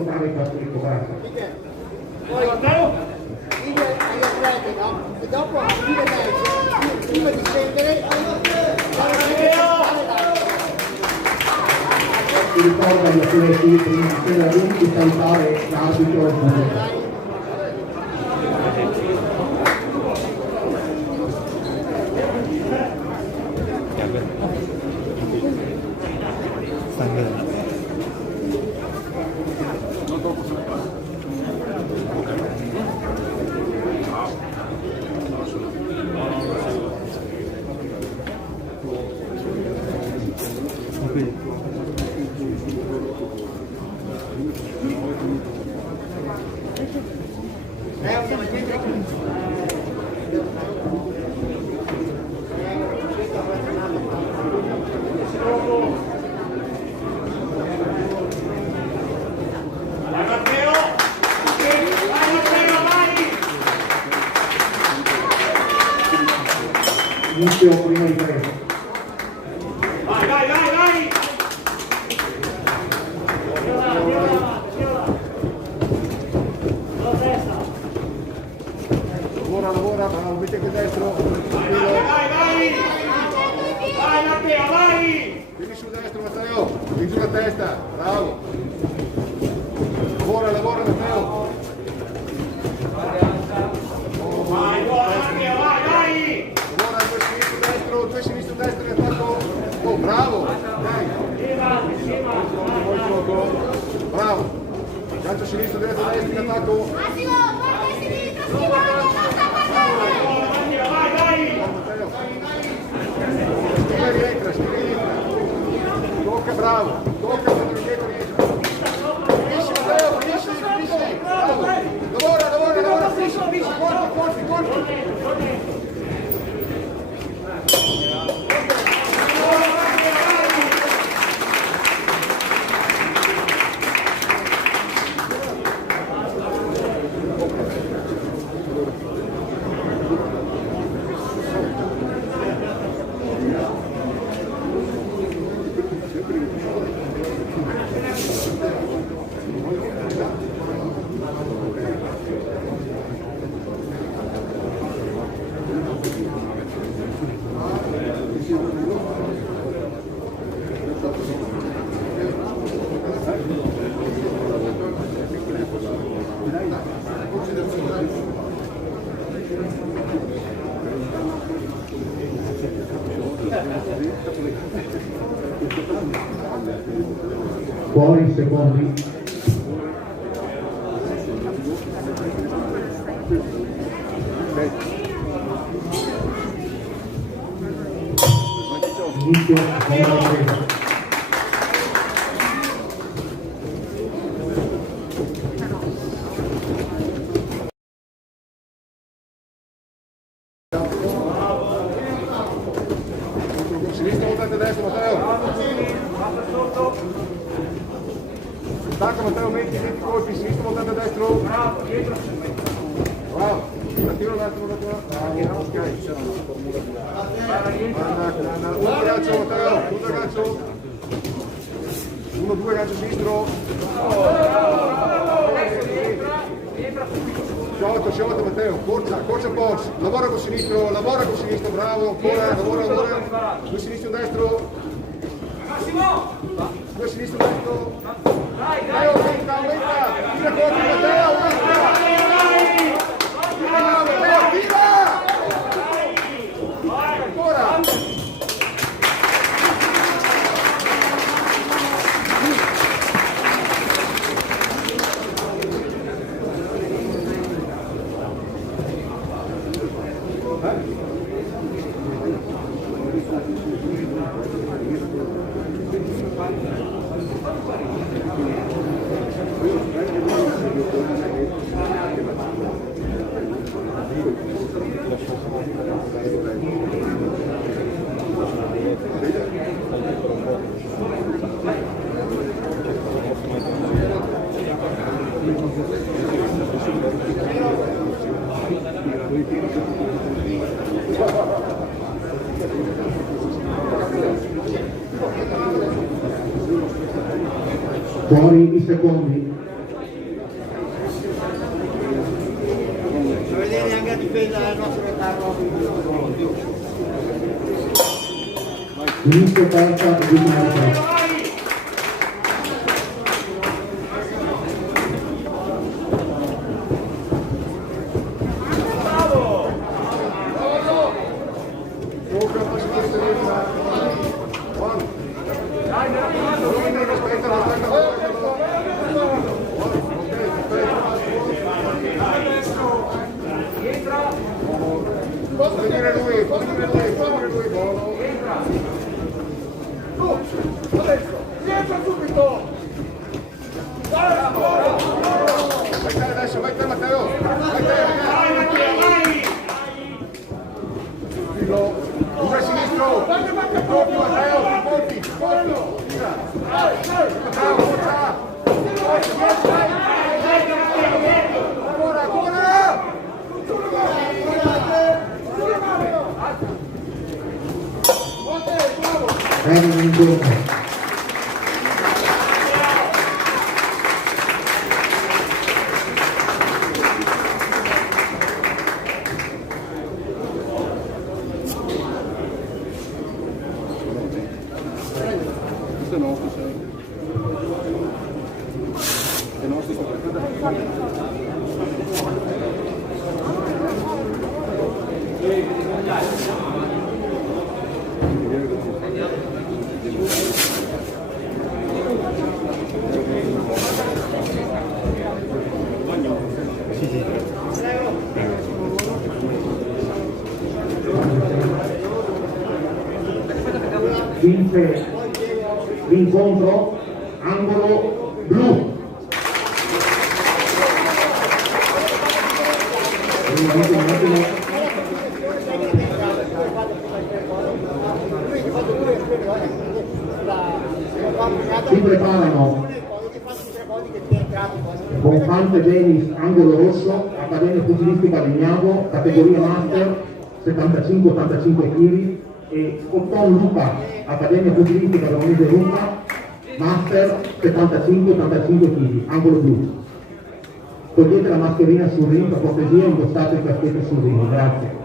fare il fatto di coperta. Poi agli atleti, no? E dopo a fine mezzo, prima di scendere, Si ricorda agli atleti prima di scendere di salutare l'arbitro e il pubblico. Inizio prima di tre. Vai! Lavora, bravo, metti anche destro. Vai Matteo, vai! Vieni sul destro Matteo, vieni sulla testa, bravo. Lavora Matteo. Vai, buona Matteo, vai! Lavora, due sinistro, destro in attacco. Oh, bravo, dai. Bravo. Gancio sinistro, destro in attacco. Rientra. Tocca, bravo. Tocca, dietro. Finisci, Matteo, finisci. Bravo. Lavora, finisci. Colpi. Fuori secondi. Inizio seconda ripresa. Sinistra, voltate destro, Matteo. Attacca Matteo, metti colpi, sinistra, voltate destro. Bravo. Attiro l'altro. Ok. Un ragazzo, Matteo, un ragazzo. 1-2 ragazzo sinistro. Sciolto Matteo, corsa box, lavora con sinistro, bravo, ancora, lavora. Due sinistro, destro. Due sinistro, destro. Dai, aumenta. Tira corti, Matteo, aumenta. Tira! Ancora! Fuori i secondi. la difesa del nostro Carlo. Inizio terza di Marco. Adesso, vai te Matteo! Vai te! Vai Matteo, vai! Usa il sinistro! Porti Matteo! Porti! Tira! Matteo, forza! Ancora, ancora! Bene, in gioco. Questo è nostro, sai? È nostro, sto Vince l'incontro, angolo blu. Si preparano Bonfante Denis, angolo rosso, Accademia Pugilistica Legnavo, categoria Master 75-85 kg, e Cotton Luca, Accademia Pugilistica Veronese Luca, Master 75-85 kg, angolo blu. Togliete la mascherina sul ring, per cortesia, indossate il caschetto sul ring, grazie.